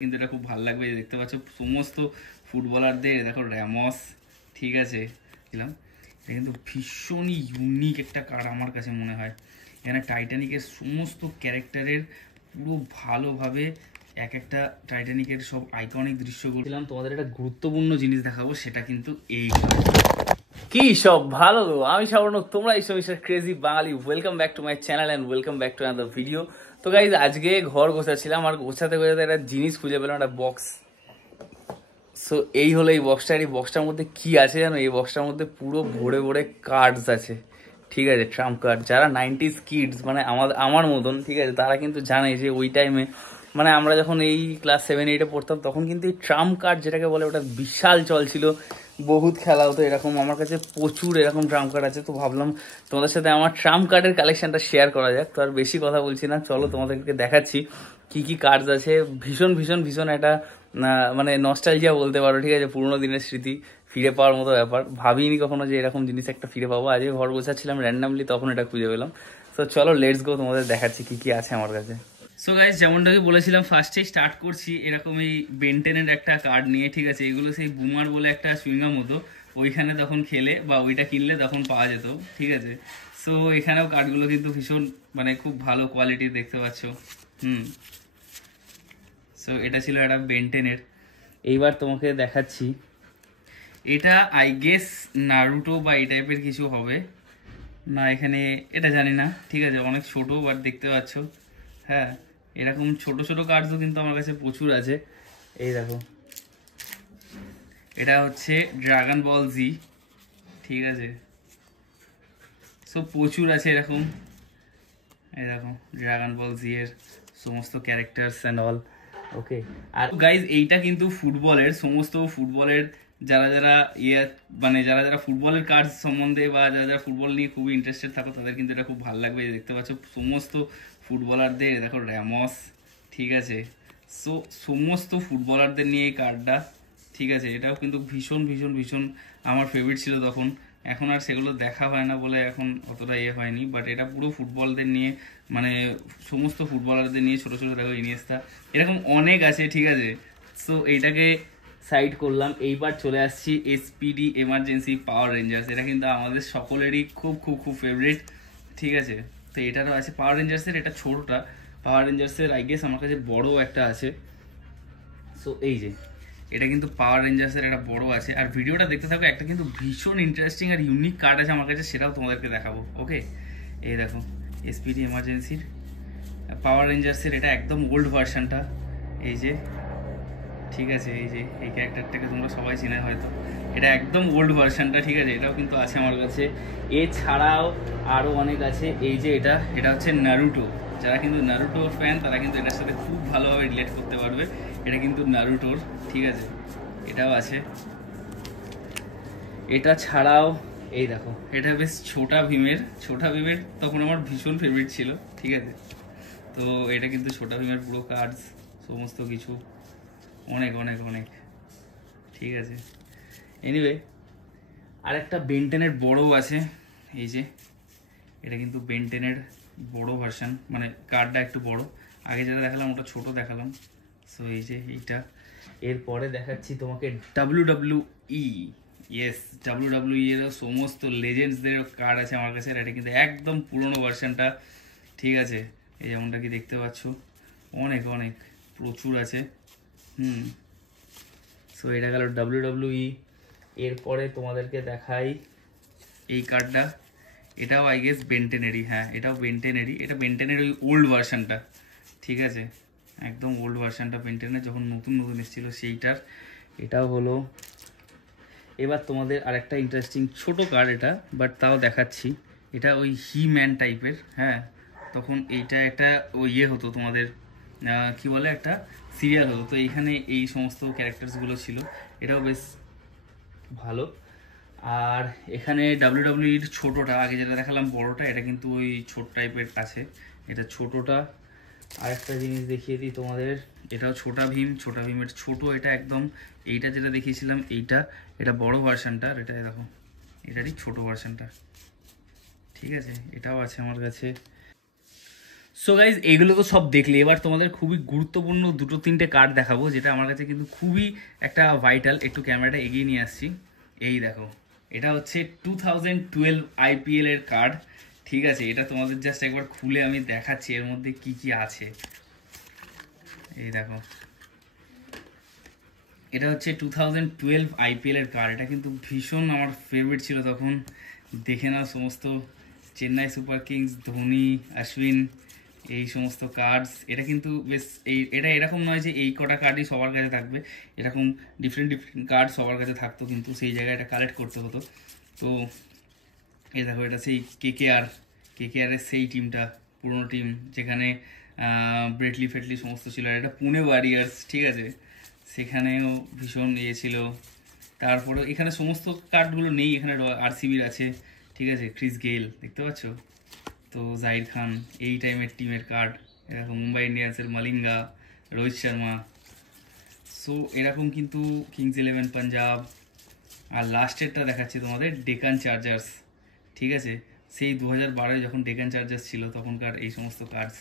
কিন্তু এটা খুব ভালো লাগবে। দেখতে পাচ্ছ সমস্ত ফুটবলারদের, দেখো র্যামস, ঠিক আছে দিলাম। এটা কিন্তু ভীষণই ইউনিক একটা কার্ড আমার কাছে মনে হয়। এখানে টাইটানিকের সমস্ত ক্যারেক্টারের পুরো ভালোভাবে এক একটা টাইটানিকের সব আইকনিক দৃশ্যগুলো দিলাম। তোমাদের একটা গুরুত্বপূর্ণ জিনিস দেখাবো, সেটা কিন্তু এই কার্ড। কি সব ভালো, আমি সাবর্ণক, তোমরা এই সব crazy Bangali. Welcome back to my channel and welcome back to another video. তো গাইজ, আজকে ঘর গোছাচ্ছিলাম আর গোছাতে গোছাতে একটা জিনিস খুঁজে পেলাম, একটা বক্স। সো এই হলো এই বক্সটা। এই বক্সটার মধ্যে কি আছে জানো? এই বক্সটার মধ্যে পুরো ভরে ভরে কার্ডস আছে, ঠিক আছে, ট্রাম্প কার্ড। যারা 90s কিডস, মানে আমার মতন, ঠিক আছে, তারা কিন্তু জানে যে ওই টাইমে, মানে আমরা যখন এই ক্লাস 7-8-এ পড়তাম, তখন কিন্তু এই ট্রাম্প কার্ড যেটাকে বলে, ওটা বিশাল চল ছিল। বহুত খেলা হতো এরকম। আমার কাছে প্রচুর এরকম ট্রাম্প কার্ড আছে। তো ভাবলাম তোমাদের সাথে আমার ট্রাম্প কার্ডের কালেকশনটা শেয়ার করা যাক। তো আর বেশি কথা বলছি না, চলো তোমাদেরকে দেখাচ্ছি কি কি কার্ডস আছে। ভীষণ ভীষণ ভীষণ একটা মানে নস্টালজিয়া বলতে পারো, ঠিক আছে, পুরোনো দিনের স্মৃতি ফিরে পাওয়ার মতো ব্যাপার। ভাবিনি কখনো যে এরকম জিনিস একটা ফিরে পাবো। আজকে ঘর গোছাচ্ছিলাম র্যান্ডামলি, তখন এটা খুঁজে পেলাম। তো চলো লেটস গো, তোমাদের দেখাচ্ছি কি কি আছে আমার কাছে। সো গাইজ, যেমনটাকে বলেছিলাম, ফার্স্টেই স্টার্ট করছি এরকম এই বেনটেনের একটা কার্ড নিয়ে, ঠিক আছে। এগুলো সেই বুমার বলে একটা সুইঙ্গাম হতো, ওইখানে তখন খেলে বা ওইটা কিনলে তখন পাওয়া যেত, ঠিক আছে। সো এখানেও কার্ডগুলো কিন্তু ভীষণ মানে খুব ভালো কোয়ালিটির, দেখতে পাচ্ছ। সো এটা ছিল একটা বেনটেনের। এইবার তোমাকে দেখাচ্ছি, এটা আই গেস নারুটো বা এই টাইপের কিছু হবে না, এখানে এটা জানি না, ঠিক আছে। অনেক ছোট, বাট দেখতে পাচ্ছ, হ্যাঁ, এরকম ছোট ছোট কার্ডসও কিন্তু আমার কাছে প্রচুর আছে। এই দেখো, এটা হচ্ছে ড্রাগন বল জি, ঠিক আছে। সো প্রচুর আছে এরকম। এই দেখো ড্রাগন বল জি এর সমস্ত ক্যারেক্টার্স অ্যান্ড অল, ওকে। আর গাইজ, এইটা কিন্তু ফুটবলের সমস্ত ফুটবলের যারা যারা মানে যারা যারা ফুটবলের কার্ড সম্বন্ধে বা যারা যারা ফুটবল নিয়ে খুবই ইন্টারেস্টেড থাকো, তাদের কিন্তু এটা খুব ভালো লাগবে। দেখতে পাচ্ছ সমস্ত ফুটবলারদের, দেখো র্যামস, ঠিক আছে। সো সমস্ত ফুটবলারদের নিয়ে এই কার্ডটা, ঠিক আছে। এটাও কিন্তু ভীষণ ভীষণ ভীষণ আমার ফেভারিট ছিল তখন। এখন আর সেগুলো দেখা হয় না বলে এখন অতটা হয়নি, বাট এটা পুরো ফুটবলদের নিয়ে, মানে সমস্ত ফুটবলারদের নিয়ে, ছোট ছোট দেখো ইনিয়েস্তা, এরকম অনেক আছে, ঠিক আছে। সো এইটাকে সাইড করলাম। এইবার চলে আসছি এসপিডি এমার্জেন্সি পাওয়ার রেঞ্জার্স। এটা কিন্তু আমাদের সকলেরই খুব খুব খুব ফেভারিট, ঠিক আছে। তো এটারও আছে পাওয়ার রেঞ্জার্সের, এটা ছোটটা। পাওয়ার রেঞ্জার্সের আই গেস আমার কাছে বড় একটা আছে। সো এই যে এটা কিন্তু পাওয়ার রেঞ্জার্সের একটা বড় আছে। আর ভিডিওটা দেখতে থাকো, একটা কিন্তু ভীষণ ইন্টারেস্টিং আর ইউনিক কার্ড আছে আমার কাছে, সেটাও তোমাদেরকে দেখাবো, ওকে। এই দেখো এসপিডি এমার্জেন্সির পাওয়ার রেঞ্জার্সের এটা একদম ওল্ড ভার্সানটা, এই যে, ঠিক আছে। এই যে এই ক্যারেক্টারটাকে তোমরা সবাই চিনে হয়তো, এটা একদম ওল্ড ভার্সানটা, ঠিক আছে। এটাও কিন্তু আছে আমার কাছে। এছাড়াও আরও অনেক আছে। এই যে এটা এটা হচ্ছে নারুটো। যারা কিন্তু নারুটো ফ্যান, তারা কিন্তু এটার সাথে খুব ভালোভাবে রিলেট করতে পারবে। এটা কিন্তু নারুটোর, ঠিক আছে। এটাও আছে। এটা ছাড়াও এই দেখো, এটা বেশ ছোটা ভীমের। ছোটা ভীমের তখন আমার ভীষণ ফেভারিট ছিল, ঠিক আছে। তো এটা কিন্তু ছোটা ভীমের পুরো কার্ডস, সমস্ত কিছু, অনেক অনেক অনেক, ঠিক আছে। এনিওয়ে, আরেকটা বেনটেনের বড়ও আছে। এই যে এটা কিন্তু বেনটেনের বড় ভার্সান, মানে কার্ডটা একটু বড়। আগে যেটা দেখালাম ওটা ছোট দেখালাম। সো এই যে এইটা। এরপরে দেখাচ্ছি তোমাকে WWE। ইয়েস, WWE এর সমস্ত লেজেন্ডসদের কার্ড আছে আমার কাছে। আর এটা কিন্তু একদম পুরনো ভার্সানটা, ঠিক আছে। এই যেমনটা কি দেখতে পাচ্ছ, অনেক অনেক প্রচুর আছে। সো এটা গেল WWE। এরপরে তোমাদেরকে দেখাই এই কার্ডটা। এটাও আই গেস বেনটেনেরই, হ্যাঁ এটাও বেনটেনেরই। এটা বেনটেনের ওই ওল্ড ভার্সানটা, ঠিক আছে, একদম ওল্ড ভার্সানটা বেনটেনের, যখন নতুন নতুন এসেছিল সেইটার। এটাও হলো। এবার তোমাদের আরেকটা ইন্টারেস্টিং ছোট কার্ড এটা, বাট তাও দেখাচ্ছি। এটা ওই হি ম্যান টাইপের, হ্যাঁ। তখন এইটা একটা ওই হতো তোমাদের, কি বলে, একটা সিরিয়াল হতো। তো এইখানে এই সমস্ত ক্যারেক্টার্সগুলো ছিল। এটাও বেশ ভালো। আর এখানে ডাব্লিউডাব্লিউইর ছোটোটা, আগে যেটা দেখালাম বড়টা, এটা কিন্তু ওই ছোট টাইপের আছে, এটা ছোটোটা। আরেকটা জিনিস দেখিয়ে দিই তোমাদের, এটাও ছোটা ভীম, ছোটা ভীমের ছোট এটা একদম। এইটা যেটা দেখিয়েছিলাম এইটা, এটা বড় ভার্সানটা। আর এটা দেখো, এটারই ছোট ভার্সানটা, ঠিক আছে। এটাও আছে আমার কাছে। সো গাইজ এইগুলো তো সব দেখলে, এবার তোমাদের খুবই গুরুত্বপূর্ণ দুটো তিনটে কার্ড দেখাবো, যেটা আমার কাছে কিন্তু খুবই একটা ভাইটাল। একটু ক্যামেরাটা এগিয়ে নিয়ে আসছি, এই দেখো, এটা হচ্ছে 2012 IPL এর কার্ড। ঠিক আছে, এটা তোমাদের জাস্ট একবার খুলে আমি দেখাচ্ছি এর মধ্যে কি কি আছে। এই দেখো, এটা হচ্ছে 2012 IPL এর কার্ড। এটা কিন্তু ভীষণ আমার ফেভারিট ছিল তখন। দেখে নাও সমস্ত চেন্নাই সুপার কিংস, ধোনি, অশ্বিন, এই সমস্ত কার্ডস। এটা কিন্তু বেশ এটা এরকম নয় যে এই কটা কার্ডই সবার কাছে থাকবে, এরকম ডিফারেন্ট ডিফারেন্ট কার্ড সবার কাছে থাকতো, কিন্তু সেই জায়গায় এটা কালেক্ট করতে হতো। তো এই দেখো, এটা সেই কেকেআরের সেই টিমটা, পুরনো টিম, যেখানে ব্রেটলি ফেটলি সমস্ত ছিল। আর এটা পুনে ওয়ারিয়ার্স, ঠিক আছে, সেখানেও ভীষণ ছিল। তারপরে এখানে সমস্ত কার্ডগুলো নেই, এখানে RCBর আছে, ঠিক আছে, ক্রিস গেইল দেখতে পাচ্ছ, তো জাহির খান, এই টাইমের টিমের কার্ড। এরকম মুম্বাই ইন্ডিয়ান্সের মালিঙ্গা, রোহিত শর্মা। সো এরকম কিন্তু কিংস 11 পাঞ্জাব। আর লাস্টেরটা দেখাচ্ছি তোমাদের, ডেকান চার্জার্স, ঠিক আছে, সেই 2012 যখন ডেকান চার্জার্স ছিল তখনকার এই সমস্ত কার্ডস।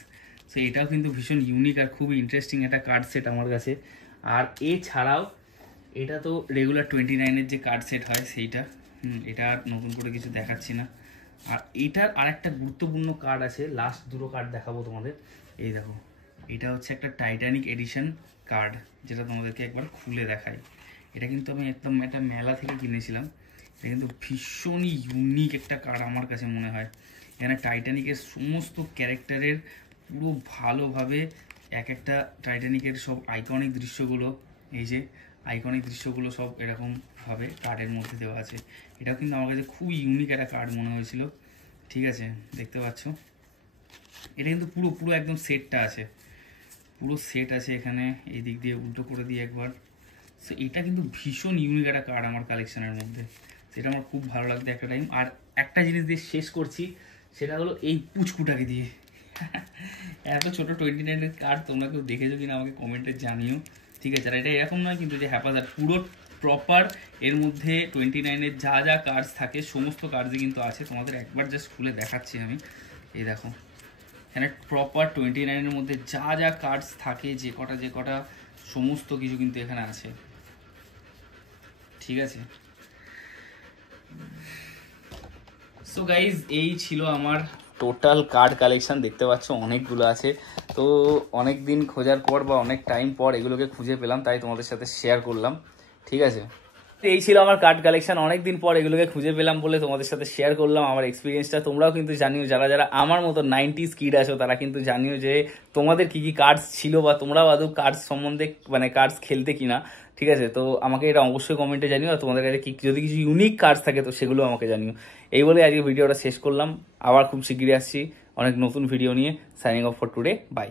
সো এটাও কিন্তু ভীষণ ইউনিক আর খুবই ইন্টারেস্টিং একটা কার্ড সেট আমার কাছে। আর এছাড়াও এটা তো রেগুলার 29-এর যে কার্ড সেট হয় সেইটা, এটা আর নতুন করে কিছু দেখাচ্ছি না। আর এটার আরেকটা গুরুত্বপূর্ণ কার্ড আছে, লাস্ট দুটো কার্ড দেখাবো তোমাদের। এই দেখো, এটা হচ্ছে একটা টাইটানিক এডিশন কার্ড, যেটা তোমাদেরকে একবার খুলে দেখাই। এটা কিন্তু আমি একদম একটা মেলা থেকে কিনেছিলাম। এটা কিন্তু ভীষণই ইউনিক একটা কার্ড আমার কাছে মনে হয়। এখানে টাইটানিকের সমস্ত ক্যারেক্টারের পুরো ভালোভাবে এক একটা টাইটানিকের সব আইকনিক দৃশ্যগুলো, এই যে আইকনিক দৃশ্যগুলো সব এরকমভাবে কার্ডের মধ্যে দেওয়া আছে। এটাও কিন্তু আমার কাছে খুব ইউনিক একটা কার্ড মনে হয়েছিল, ঠিক আছে, দেখতে পাচ্ছ। এটা কিন্তু পুরো পুরো একদম সেটটা আছে, পুরো সেট আছে এখানে, এই দিক দিয়ে উল্টো করে দিয়ে একবার। সো এটা কিন্তু ভীষণ ইউনিক একটা কার্ড আমার কালেকশনের মধ্যে, সেটা আমার খুব ভালো লাগতো একটা টাইম। আর একটা জিনিস দিয়ে শেষ করছি, সেটা হলো এই পুচকুটাকে দিয়ে। এত ছোট 29-এর কার্ড তোমরা কেউ দেখেছো কিনা আমাকে কমেন্টে জানিও, ঠিক আছে। আর এটা এরকম নয় কিন্তু যে হ্যাপাজার, পুরো প্রপার এর মধ্যে 29-এর যা যা কার্ডস থাকে সমস্ত কার্ডসই কিন্তু আছে। তোমাদের একবার জাস্ট খুলে দেখাচ্ছি আমি, এই দেখো, এখানে প্রপার 29-এর মধ্যে যা যা কার্ডস থাকে, যে কটা সমস্ত কিছু কিন্তু এখানে আছে, ঠিক আছে। সো গাইজ, এই ছিল আমার টোটাল কার্ড কালেকশন। দেখতে পাচ্ছ অনেকগুলো আছে, তো অনেক দিন খোঁজার পর বা অনেক টাইম পর এগুলোকে খুঁজে পেলাম, তাই তোমাদের সাথে শেয়ার করলাম, ঠিক আছে। এই ছিল আমার কার্ড কালেকশন, অনেকদিন পর এগুলোকে খুঁজে পেলাম বলে তোমাদের সাথে শেয়ার করলাম আমার এক্সপিরিয়েন্সটা। তোমরাও কিন্তু জানিও, যারা যারা আমার মতো 90s কিড আছো তারা কিন্তু জানিও যে তোমাদের কি কি কার্ডস ছিল, বা তোমরাও আদৌ কার্ডস সম্বন্ধে মানে কার্ডস খেলতে কিনা, ঠিক আছে। তো আমাকে এটা অবশ্যই কমেন্টে জানিও। আর তোমাদের কাছে যদি কিছু ইউনিক কার্ডস থাকে তো সেগুলো আমাকে জানিও। এই বলে আজকে ভিডিওটা শেষ করলাম, আবার খুব শিগগিরই আসছি অনেক নতুন ভিডিও নিয়ে। Signing off for today, by.